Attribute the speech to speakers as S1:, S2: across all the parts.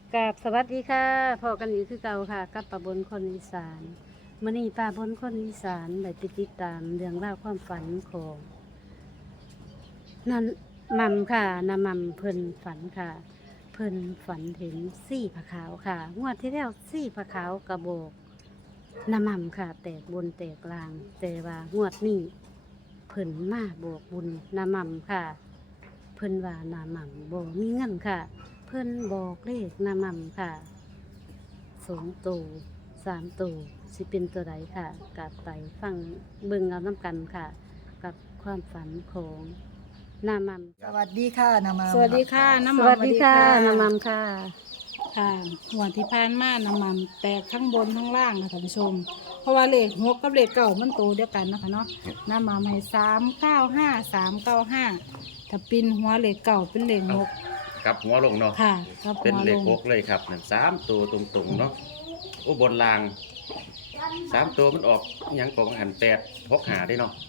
S1: กราบสวัสดีค่ะพอกันอยู่คือเก่าค่ะกับป้าบนคนอีสานมื้อนี้ป้าบนคนอีสานได้ไปติดตามเรื่องราวความฝันของนั่นมัมค่ะนามัมเพิ่นฝันค่ะ เพิ่นฝันเห็นซี่ผาขาวค่ะงวดที่แล้วซี่ผาขาวกระโบอกนามัมค่ะ แตกบนแตกลาง แต่ว่างวดนี้เพิ่นมาบอกบุญนามัมค่ะ เพิ่นว่านามัมบ่มีเงินค่ะ เพิ่นบอกเลขนามัมค่ะ2ตัว3ตัวสิเป็นตัวใดค่ะกลับไปฟังเบิ่งเอาน้ำกันค่ะ กับความฝันของนามัม
S2: สวัสดีค่ะน้ำมัน
S3: สวัสดีค่ะน้ำ
S1: ส
S3: มัน
S1: วัสดีค่ะนามัมค่ะ
S3: ค่ะหัวที่พานมาน้ำมันแตกทั้งบนทั้งล่างนะท่านผู้ชม เพราะว่าเลขหกกับเลขเก่ามันโตเดียวกันนะคะเนาะน้ำมันให้395ถ้าปินหัวเลขเก่าเป็นเลขหก
S4: กลับหัวลงเนาะ
S3: ค่ะกับ
S4: เป็น
S3: หัว
S4: เล
S3: ล
S4: ข
S3: ง
S4: หกเลยครับนั่น3ตัวตรงๆเนาะโอ้บนราง3ตัวมันออกอิหยังกองหัน8 6 5ได้เนาะ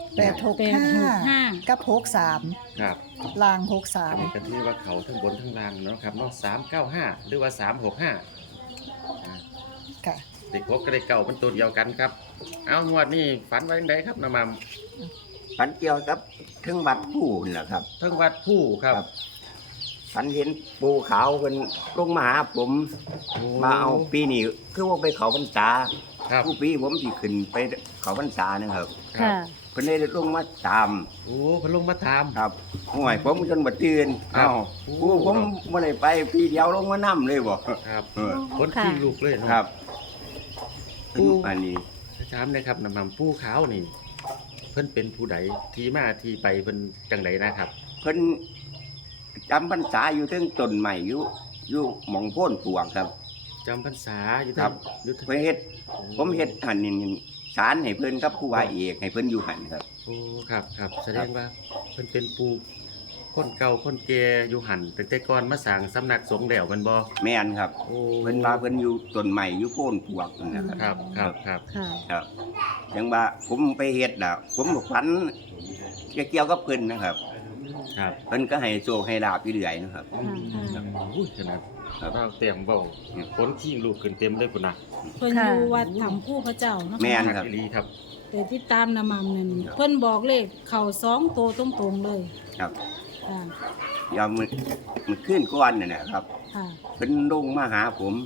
S2: 865กับ63
S4: ครับ
S2: ลาง
S4: อันนี้ก็ถือว่าเขาทั้งบนทั้งล่างเนาะครับเนาะ395หรือว่า365
S2: 63ค่ะ
S4: เด็กหกกับเด็กเก่าเป็นตัวเดียวกันครับ เอางวดนี้ฝันไว้ยังไงครับน้ำมัน
S5: ฝันเกี่ยวกับถึงวัดผู้นี่แหละครับ
S4: เทิงวัดผู้ครับ
S5: ฝันเห็นปูขาวเป็นลงมาหาผมมาเอาปีนี้คือว่าไปเขาพรรษา
S4: ครับ
S5: ผู้ปีผมที่ขึ้นไปเขาพรรษานะครับ
S1: ค่ะ
S5: เพิ่นได้ลงมาตาม
S4: โอ้เพนลงมาถาม
S5: ครับห่วยผมจนบ่ตื่น
S4: ครับ
S5: เอ้าผู้ผมบ่ได้ไปปีเดียวลงมานํเลยบ่
S4: ครับ
S5: เออ
S4: คนขี้ลูกเลยเนาะ
S5: ครับ
S4: ผู้
S5: อันนี้
S4: ถามนะครับน้ำมันผู้ขาวนี่ เพิ่นเป็นผู้ใดที่มาที่ไปเพิ่นจังไดนะครับ
S5: เพิ่นจำพรรษาอยู่ถึงต้นใหม่อยู่หม่องโพ้นปวงครับ
S4: จำพรรษาอยู่
S5: ครับ
S4: อยู่ที่
S5: เพิ่นเฮ็ดผมเฮ็ดหันนี่ศาลให้เพิ่นกับครูบาเอกให้เพิ่นอยู่หันครับ
S4: โอ้ครับครับแสดงว่าเพิ่นเป็นปู่คนเก่าคนแก่อยู่หันตั้งแต่ก่อนมาสร้างสำนักสงฆ์แล้วแมันบ่
S5: แม่นครับ
S4: โอ้
S5: เพิ่นว่าเพิ่นอยู่ต้นใหม่อยู่โพ้นปวกนั่นนะครับ
S4: ครับครับ
S1: ค่ะ
S5: ครับยังว่าผมไปเฮ็ดน่ะผมก็ฝันเกี่ยวกับเพิ่นนะครับ
S4: ครับ
S5: เพิ่นก็ให้โชคให้ลาบอยู่เรื่อยนะครับ
S4: อืมครับอุ้ยขนาด
S5: ครับ
S4: เราเต็มเว้าคนขี้ลูกขึ้นเต็มเลยพุ่นน่ะ
S3: เพิ่นอยู่วัดถ้ำผู้พระเจ้าเนาะ
S5: แม่น
S4: คักอีหลีครับ
S3: แต่ที่ตามน้ำมันนั่นเพิ่นบอกเลขเข่า2ตัวตรงๆเลย
S5: ครับ
S3: ค่ะ
S5: ยามมันขึ้นก่อนนั่นนะครับ
S3: ค่ะ
S5: เพิ่นลงมาหาผม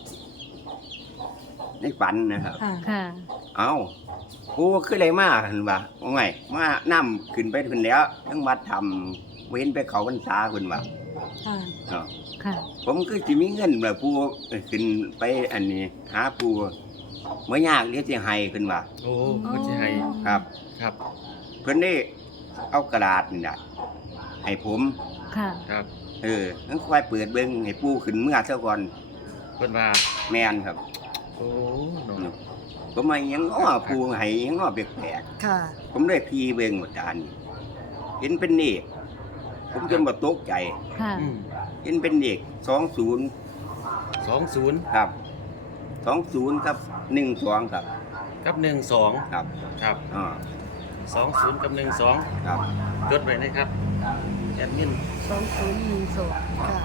S5: ในฝันนะครับ
S3: ค่ะ
S1: ค่ะ
S5: เอ้ากูคืออะไรมาเห็นว่าว่าไงมานํขึ้นไปขึ้นแล้วทั้งวัดทำเว้นไปเขาพรรษาเพิ่นว่า
S3: ค่ะ
S5: เนาะ
S1: ค่ะ
S5: ผมคือสิมีเงินแบบปูขึ้นไปอันนี้หาปูเมื่อยากเรียกสิให้เพิ่นว่า
S4: โอ้เพิ่นสิให้
S5: ครับ
S4: ครับ
S5: เพิ่นได้เอากระดาษนี่น่ะให้ผม
S1: ค่ะ
S4: ครับ
S5: นั่นค่อยเปิดเบิ่งให้ปูขึ้นเมื่อซะก่อน
S4: เพิ่นว่า
S5: แม่นครับ
S4: โอ้เนาะ
S5: ผมมาหยังอ้อปูให้หยังอ้อแปลก
S2: ค่ะ
S5: ๆผมได้พีเบิ่งหมดจานนี่เห็นเป็นเลขผมจนบ่ตกใจ
S1: ค่ะ
S4: อืม
S5: เห็นเป็นเลข20
S4: 20
S5: ครับ20กับ12ครับ
S4: กับ12
S5: ครับ
S4: ครับ
S5: อ่า
S4: 20กับ12
S5: ครับ
S4: จดไว้นะครับแอดมิน
S1: 2012
S2: ค่ะ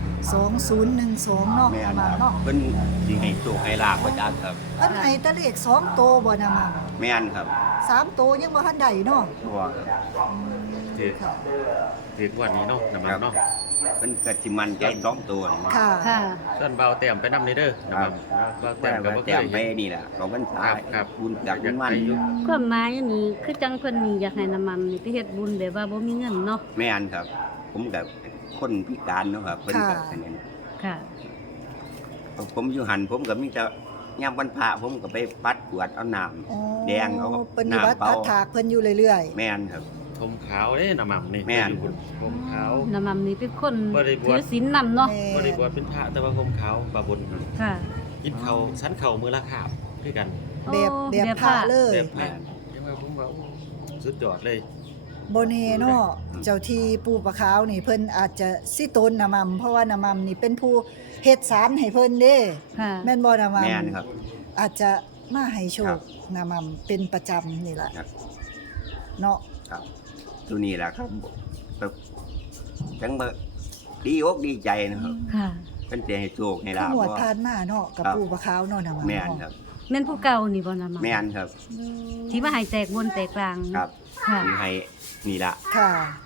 S2: 2012เนาะ
S5: แม่น
S2: มา
S5: ครับ
S2: เนาะ
S5: เพิ่นสิให้โชคให้ลาภว่าจักครับ
S2: เพิ่นให้แตะเลข2โตวบ่นะมัน
S5: แม่นครับ
S2: 3โตวยังบ่ทันได้เนาะ
S5: เพราะว่าครับ
S4: ถือ
S2: ค่ะ
S4: ถือวันนี้เนาะน้ำมันเนาะ
S5: เพิ่นก็สิมั่นใจ2ตัวนี่
S2: ค่ะ
S1: ค่ะ
S4: ส่วนเบาแต้มไปนำในเด้อน้ำมันเบาแต้
S5: แต่
S4: มก็
S5: ก็
S4: บ่เค
S5: แต้
S4: ย
S5: มไป
S4: เห็น
S5: นี่แหละเขาพรรษา
S4: ครับ
S5: บุญจากบุญมัน
S4: ไปอยู่
S1: ความหมายนี่คือจังเพิ่นนี่อยากให้น้ำมันนี่ไปเฮ็ดบุญแบบว่าบ่มีเงินเนาะ
S5: แม่นครับ ผมกับคนพิการเนาะครับเพิ่นก็อันนี้
S1: ค่ะ
S5: ผมอยู่หันผมก็มีแต่ยามวันพระผมก็ไปปัดกวดเอาน้ำ
S2: อ๋อ
S5: แดงเอา
S2: เพิ่นอยู่วัด
S5: น้ำเปล่า
S2: พัดถากเพิ่นอยู่เรื่อย
S5: แม่นครับ
S4: ทมขาวเด้น้ำมันนี่
S5: แม่น
S4: ทมขาว
S1: น้ำมันนี่เป็นคน
S4: บ่ได้บวช
S1: ถือศีลนำ
S2: ๆ
S1: เนาะ
S2: แม่
S4: บ่ได้บวชเป็นพระแต่ว่าทมขาวบาบุญ
S1: ค่ะ
S4: กินข้าวชั้นข้าวมื้อละคาบคือกัน
S2: แบบพระเลย
S4: แบบพระยังว่าผมว่าโอ้สุดยอดเลย
S2: บ่แน่เนาะเจ้าที่ปู่ปะขาวนี่เพิ่นอาจจะสิตนน้ำมันเพราะว่าน้ำมันนี่เป็นผู้เฮ็ดศาลให้เพิ่นเด้
S1: ค่ะ
S2: แม่นบ่น้ำมัน
S5: แม่นครับ
S2: อาจจะมาให้โช
S5: ครั
S2: ค
S5: บ
S2: น้ำมันเป็นประจำนี่แหละ
S5: ครับ
S2: เนาะ
S5: ครับตัวนี้แหละครับแบบจังบ่ดีอกดีใจนะครับ
S1: ค่ะ
S5: เพิ่นสิให้โชคให้
S2: ข
S5: ลาภ
S2: มวด
S5: บ่
S2: ผ่านมาเนาะกับ
S5: ครับ
S2: ปู่ปะขาวเนาะนะมัม
S5: แม่น
S2: เนาะ
S5: ครับ
S1: แม่นผู้เก่านี่บ่นำมา
S5: แม่นครับ
S1: ที่ว่าให้แตกบนแตกกลาง
S5: ครับ
S1: ค่ะ
S5: สิให้นี่ล่ะ
S2: ค่ะ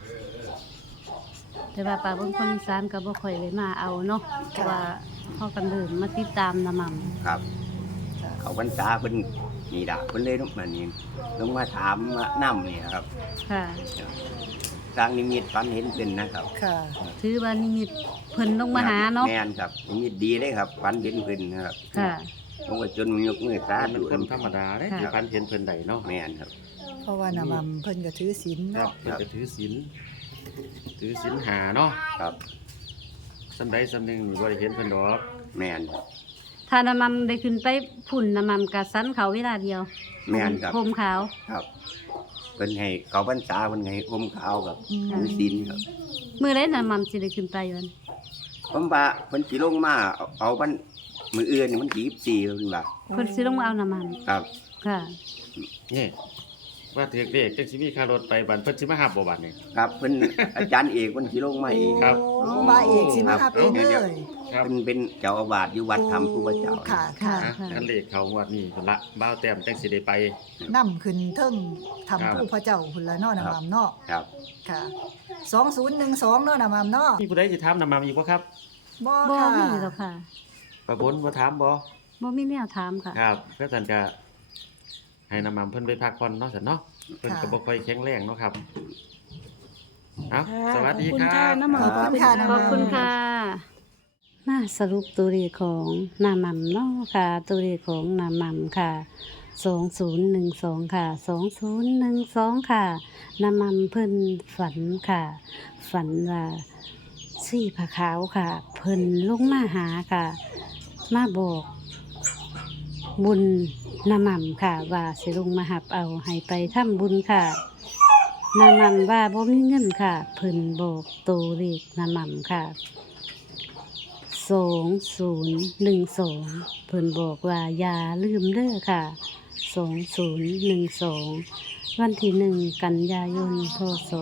S1: แต่ว่าป่าบนคนอีสานก็บ่ค่อยได้มาเอาเนาะเพราะว่าเฮากันเริ่มมาติดตามนำมัน
S5: ครับ เขาพรรษาเพิ่นนี่ล่ะเพิ่นเลยลงมานี่ลงมาถามมานำนี่ครับ
S1: ค่ะ
S5: ทางนิมิตฝันเห็นเพิ่นนะครับ
S2: ค่ะ
S1: ถือว่านิมิตเพิ่นลงมาหาเนาะ
S5: แม่นครับนิมิตดีเลยครับฝันเห็นเพิ่นนะครับ
S1: ค่ะ
S5: ผมก็จนยกมือสา
S4: มัน
S5: ธุ
S4: เป็นคนธรรมดาเด้
S1: ค่ะ
S4: ที่พันเห็นเพิ่นใดเนาะ
S5: แม่นครับ
S2: เพราะว่านะมัมเพิ่นก็ถือศีล
S4: ครับ
S2: เนาะ
S4: เพิ่นจะถือศีลหาเนาะ
S5: ครับ
S4: สำใดสำหนึงนี่บ่ได้เห็นเพิ่นดอก
S5: แม่นครับ
S1: ถ้านำมันได้ขึ้นไปพุ่นนำมันก็สันเขาเวลาเดียว
S5: แม่นครับ
S1: พรมขาว
S5: ครับเพิ่นให้เขาพรรษาเพิ่นให้อมขาวกับ
S2: อืม
S5: ถือศีลครับ
S1: มื้อใดนำมันสิได้ขึ้นไปวัน
S5: ผมว่าเพิ่นสิลงมาเอาวันมื้ออื่นนี่มัน24เพิ่นว่า
S1: เพิ่นสิลงมาเอานำมัน
S5: ครับ
S1: ค่ะ
S4: นี่ว่าถือเด็กจังสิมีค่ารถไปบัดเพิ่นสิมาหับบ่บัดนี่
S5: ครับเพิ่น อาจารย์เอกเพิ่นสิลงมาเอง
S4: ครับ
S2: โอ้มาเอกสิมาครับเองเลย
S4: ครับ
S5: เพิ่นเป็นเจ้าอาวาสอยู่วัดธรรมผู้ว่าเจ้า
S2: ค่ะค่ะ
S4: อ่ะอันเลขเขางวดนี้พุ่นละบ้าวแต้มจังสิได้ไป
S2: นํขึ้นเทิงทำ
S4: ครับ
S2: ผู้พระเจ้าพุ่นละเนาะนะมัมเนาะ
S5: ครับ
S2: ค่ะ2012เนาะนะมัมเนาะ
S4: มีผู้ใดสิถามนำมาอีกบ่ครับ
S2: บ่
S1: บ่
S2: ค่ะ
S1: มีหรอกค่ะ
S4: ประบนบ่ถามบ่
S1: บ่มีแนวถามค่ะ
S4: ครับเพื่อท่านก็ให้นำมาเพิ่นไปพักผ่อนเนาะซั่นเนาะเพิ่นก็บ่ค่อยแข็งแรงเนาะครับเอ้าสวัสดีค
S3: ขอบคุณ
S4: รั
S3: ค่ะ
S4: บ
S3: น้ำหมอ
S2: ขอบคุณค่ะ
S1: ขอบคุณค่ะ มาสรุปตัวเลขของนามัมเนาะค่ะ ตัวเลขของนามัมค่ะ2012ค่ะ2012ค่ะนามัมเพิ่นฝันค่ะ ฝันว่าสีผาขาวค่ะ เพิ่นลงมาหาค่ะ มาบอกบุญนามัมค่ะ ว่าสิลงมาหับเอาให้ไปทำบุญค่ะนามัมว่าบ่มีเงินค่ะ เพิ่นบอกตัวเลขนามัมค่ะ2012เพิ่นบอกว่าอย่าลืมเด้อค่ะ2012วันที่1 กันยายนพศ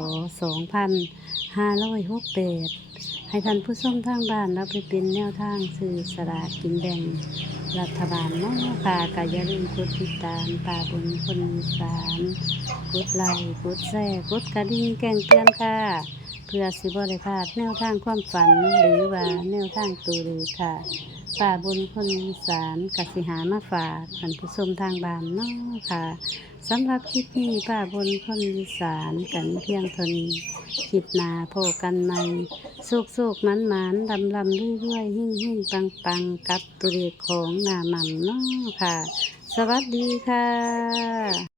S1: 2568ให้ท่านผู้ชมทางบ้านรับไปเป็นแนวทางซื้อสลากกินแบ่งรัฐบาลเนาะค่ะก็อย่าลืมกดติดตามป่าบนคนอีสานกดไลค์กดแชร์กดกระดิ่งแจ้งเตือนค่ะ เพื่อสิบ่ได้พลาดแนวทางความฝันหรือว่าแนวทางตัวเลขค่ะ ป่าบนคนอีสานกสิหามาฝากท่านผู้ชมทางบ้านเนาะค่ะสำหรับคลิปนี้ป่าบนคนอีสานกันเพียงเท่านี้คลิปหน้าพบกันใหม่สุกๆหมันๆลำๆด้วยๆหิ่งๆปังๆกับตัวเลขของหน้าหม่ำเนาะค่ะ สวัสดีค่ะ